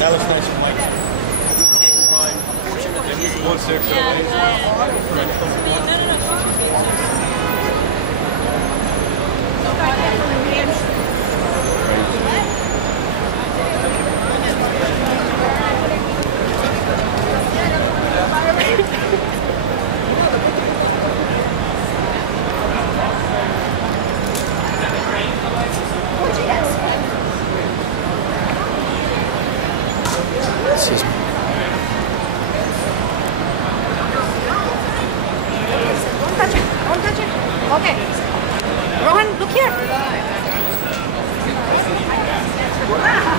That looks nice for Mike. 160. Don't touch it. Don't touch it. Okay. Rohan, look here. Is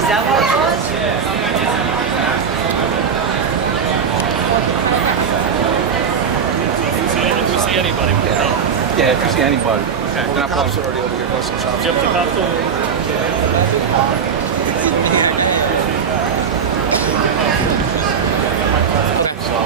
that what it was? If we see anybody, we can help. Yeah, if you see anybody. Okay. The cops are already over here busting chops. Jim, the cops over. So,